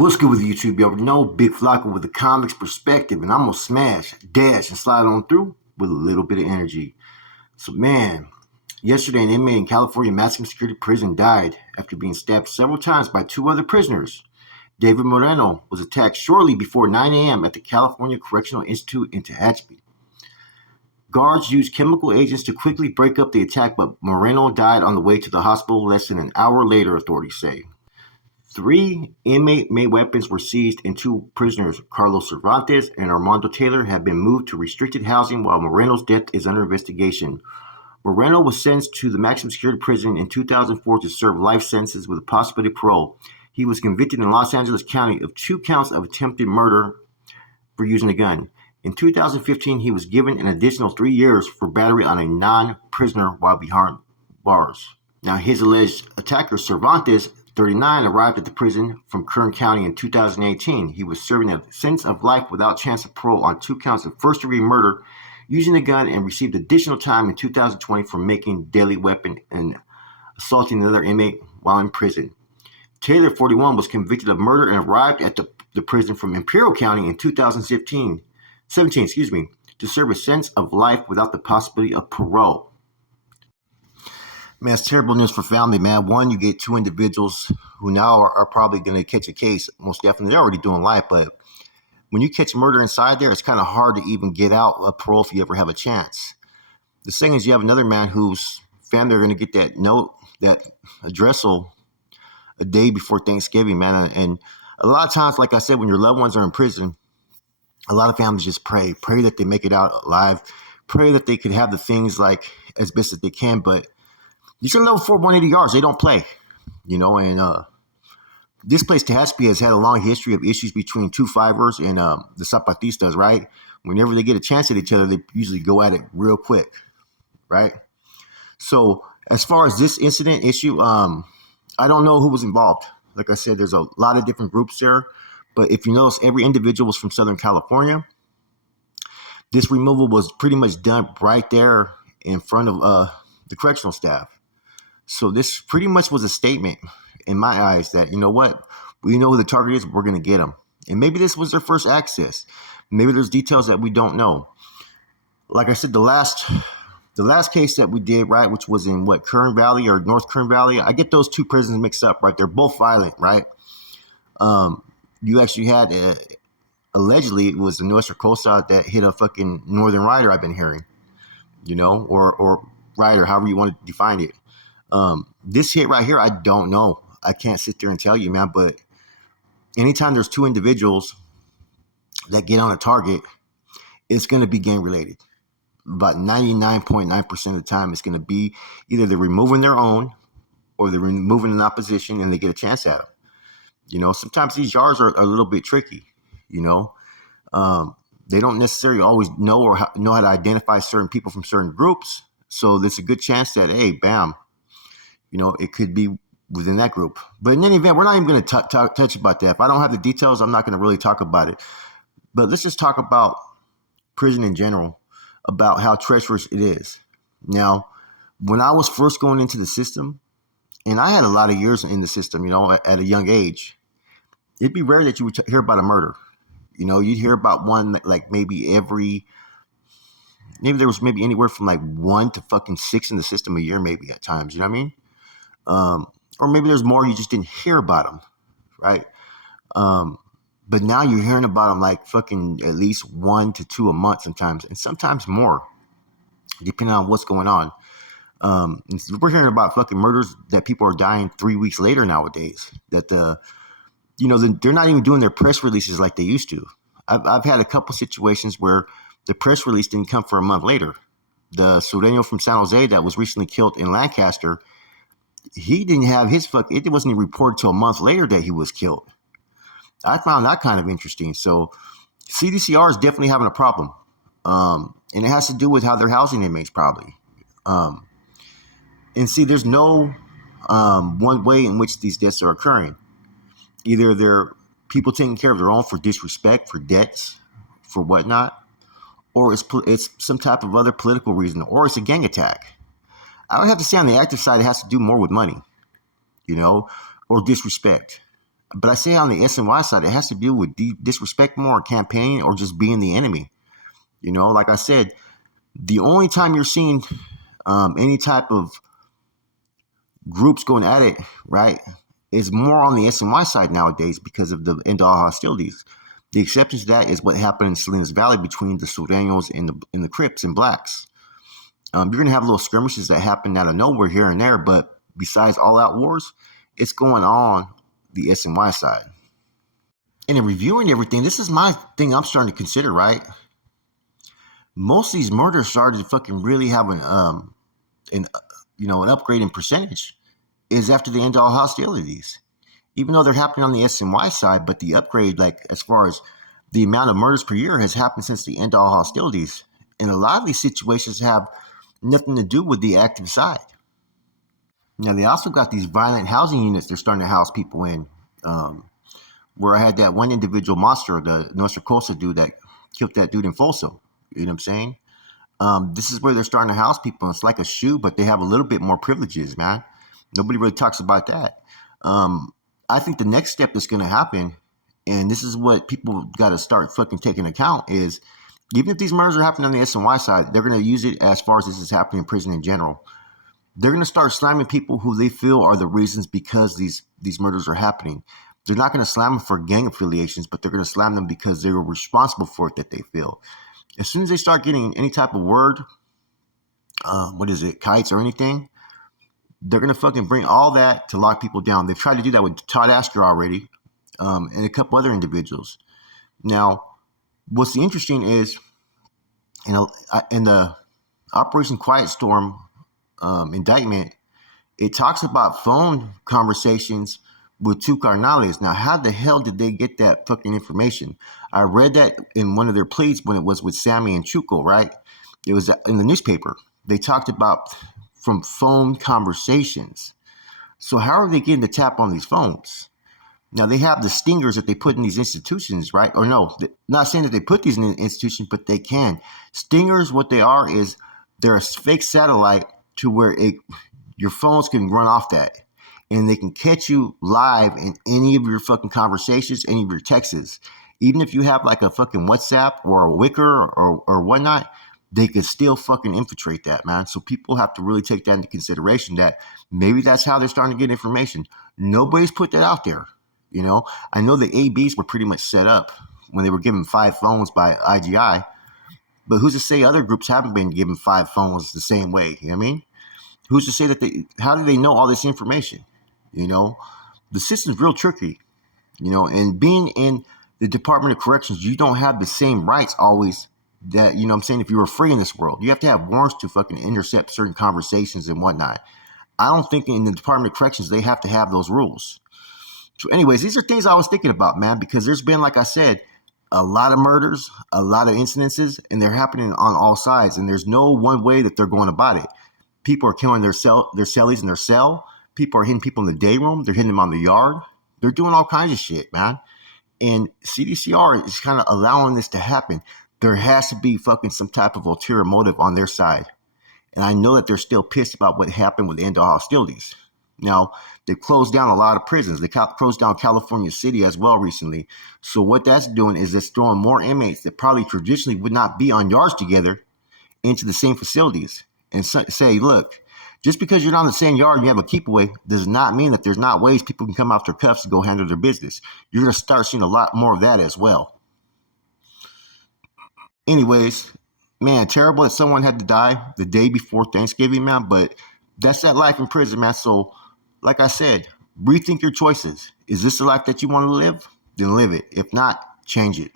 What's good with YouTube? You already know Big Flocka with the comics perspective, and I'm gonna smash, dash, and slide on through with a little bit of energy. So, man, yesterday an inmate in California maximum security prison died after being stabbed several times by two other prisoners. David Moreno was attacked shortly before 9 a.m. at the California Correctional Institute in Tehachapi. Guards used chemical agents to quickly break up the attack, but Moreno died on the way to the hospital less than an hour later, authorities say. Three inmate-made weapons were seized, and two prisoners, Carlos Cervantes and Armando Taylor, have been moved to restricted housing while Moreno's death is under investigation. Moreno was sentenced to the maximum security prison in 2004 to serve life sentences with a possibility of parole. He was convicted in Los Angeles County of 2 counts of attempted murder for using a gun. In 2015, he was given an additional 3 years for battery on a non-prisoner while behind bars. Now, his alleged attacker, Cervantes, 39, arrived at the prison from Kern County in 2018. He was serving a sentence of life without chance of parole on 2 counts of first-degree murder using a gun, and received additional time in 2020 for making a deadly weapon and assaulting another inmate while in prison. Taylor, 41, was convicted of murder and arrived at the prison from Imperial County in 2017, to serve a sentence of life without the possibility of parole. Man, it's terrible news for family, man. One, you get two individuals who now are probably going to catch a case. Most definitely, they're already doing life, but when you catch murder inside there, it's kind of hard to even get out of parole if you ever have a chance. The thing is, you have another man whose family are going to get that note, that addressal, a day before Thanksgiving, man. And a lot of times, like I said, when your loved ones are in prison, a lot of families just pray that they make it out alive, pray that they could have the things like as best as they can, but these are level 4 180 yards. They don't play, and this place, Tehachapi, has had a long history of issues between two fivers and the Zapatistas, right? Whenever they get a chance at each other, they usually go at it real quick, right? So as far as this incident issue, I don't know who was involved. Like I said, there's a lot of different groups there, but if you notice, every individual was from Southern California. This removal was pretty much done right there in front of the correctional staff. So this pretty much was a statement in my eyes that, you know what, we know who the target is, we're going to get them. And maybe this was their first access. Maybe there's details that we don't know. Like I said, the last case that we did, right, which was in Kern Valley or North Kern Valley, I get those two prisons mixed up, right? They're both violent, right? You actually had, allegedly, it was the Nuestra Cosa that hit a fucking Northern Rider, I've been hearing, or Rider, however you want to define it. This hit right here, I don't know. I can't sit there and tell you, man, but anytime there's two individuals that get on a target, it's going to be gang related. About 99.9% of the time, it's going to be either they're removing their own or they're removing an opposition and they get a chance at them. Sometimes these yards are a little bit tricky, they don't necessarily always know know how to identify certain people from certain groups. So there's a good chance that, hey, bam, it could be within that group. But in any event, we're not even going to touch about that. If I don't have the details, I'm not going to really talk about it. But let's just talk about prison in general, about how treacherous it is. Now, when I was first going into the system, and I had a lot of years in the system, at a young age, it'd be rare that you would hear about a murder. You'd hear about one like maybe there was maybe anywhere from like 1 to fucking 6 in the system a year, maybe at times, you know what I mean? Or maybe there's more, you just didn't hear about them, right? But now you're hearing about them like fucking at least 1 to 2 a month sometimes, and sometimes more, depending on what's going on. We're hearing about fucking murders that people are dying 3 weeks later nowadays. That they're not even doing their press releases like they used to. I've had a couple situations where the press release didn't come for a month later. The Sureño from San Jose that was recently killed in Lancaster, he didn't have it wasn't even reported till a month later that he was killed. I found that kind of interesting. So CDCR is definitely having a problem. And it has to do with how they're housing inmates probably. And see, there's no one way in which these deaths are occurring. Either they're people taking care of their own for disrespect, for debts, for whatnot, or it's some type of other political reason, or it's a gang attack. I would have to say on the active side, it has to do more with money, or disrespect. But I say on the SNY side, it has to do with disrespect more or campaigning or just being the enemy. Like I said, the only time you're seeing any type of groups going at it, right, is more on the SNY side nowadays because of the end all hostilities. The exception to that is what happened in Salinas Valley between the Sureños and the Crips and blacks. You're going to have little skirmishes that happen out of nowhere here and there, but besides all-out wars, it's going on the SNY side. And in reviewing everything, this is my thing I'm starting to consider, right? Most of these murders started to fucking really have an upgrade in percentage is after the end of all hostilities. Even though they're happening on the SNY side, but the upgrade, like as far as the amount of murders per year, has happened since the end of all hostilities. And a lot of these situations have nothing to do with the active side. Now, they also got these violent housing units they're starting to house people in. Where I had that one individual monster, the Nuestra Cosa dude that killed that dude in Folsom. You know what I'm saying? This is where they're starting to house people. It's like a shoe, but they have a little bit more privileges, man. Nobody really talks about that. I think the next step that's going to happen, and this is what people got to start fucking taking account, is even if these murders are happening on the SNY side, they're going to use it as far as this is happening in prison in general. They're going to start slamming people who they feel are the reasons because these murders are happening. They're not going to slam them for gang affiliations, but they're going to slam them because they were responsible for it, that they feel. As soon as they start getting any type of word, kites or anything, they're going to fucking bring all that to lock people down. They've tried to do that with Todd Asker already, and a couple other individuals. Now, what's interesting is, in the Operation Quiet Storm indictment, it talks about phone conversations with two carnales. Now, how the hell did they get that fucking information? I read that in one of their pleas when it was with Sammy and Chuco, right? It was in the newspaper. They talked about from phone conversations. So how are they getting the tap on these phones? Now, they have the stingers that they put in these institutions, right? Or no, not saying that they put these in institutions, but they can. Stingers, what they are is they're a fake satellite to where your phones can run off that. And they can catch you live in any of your fucking conversations, any of your texts. Even if you have like a fucking WhatsApp or a Wicker or whatnot, they could still fucking infiltrate that, man. So people have to really take that into consideration, that maybe that's how they're starting to get information. Nobody's put that out there. I know the ABs were pretty much set up when they were given 5 phones by IGI, but who's to say other groups haven't been given 5 phones the same way? You know what I mean? Who's to say that how do they know all this information? The system's real tricky, and being in the Department of Corrections, you don't have the same rights always that, I'm saying, if you were free in this world. You have to have warrants to fucking intercept certain conversations and whatnot. I don't think in the Department of Corrections they have to have those rules. So anyways, these are things I was thinking about, man, because there's been, like I said, a lot of murders, a lot of incidences, and they're happening on all sides, and there's no one way that they're going about it. People are killing their cellies in their cell. People are hitting people in the day room. They're hitting them on the yard. They're doing all kinds of shit, man. And CDCR is kind of allowing this to happen. There has to be fucking some type of ulterior motive on their side. And I know that they're still pissed about what happened with the end of hostilities. Now, they've closed down a lot of prisons. They closed down California City as well recently. So what that's doing is it's throwing more inmates that probably traditionally would not be on yards together into the same facilities. And say, look, just because you're not in the same yard and you have a keep away does not mean that there's not ways people can come off their cuffs and go handle their business. You're going to start seeing a lot more of that as well. Anyways, man, terrible that someone had to die the day before Thanksgiving, man, but that's that life in prison, man. So, like I said, rethink your choices. Is this the life that you want to live? Then live it. If not, change it.